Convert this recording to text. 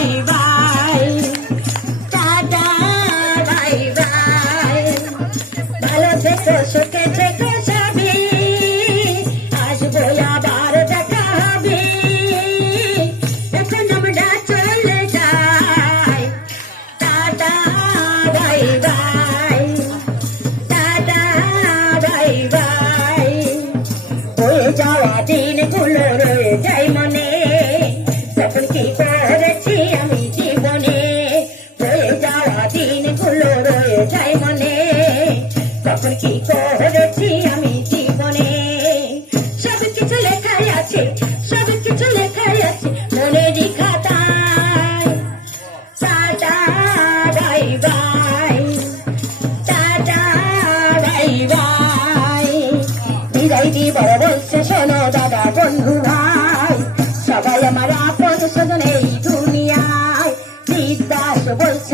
Bye bye, tata bye bye. ভালো থেকো, সুখে থেকো সবই, আসবো আবার দেখা হবে। এখন আমরা চলে যাই, tata bye bye, tata bye bye. হয়ে যাওয়া দিনগুলো রয়ে যায় মনে, তখন কি করেছি আমি জীবনে। হয়ে যাওয়া দিনগুলো রয়ে যায় মনে, তখন কি করেছি আমি জীবনে। সব কিছু লেখাই আছে, সব কিছু লেখাই আছে মনেরই খাতায়। Tata bye bye, tata bye bye. বিদায় দিবার বলছে শোনো দাদা বন্ধু ভাই, সবাই আমার আপন স্বজন এই দুনিয়ায়। বিদ্যাস বলছে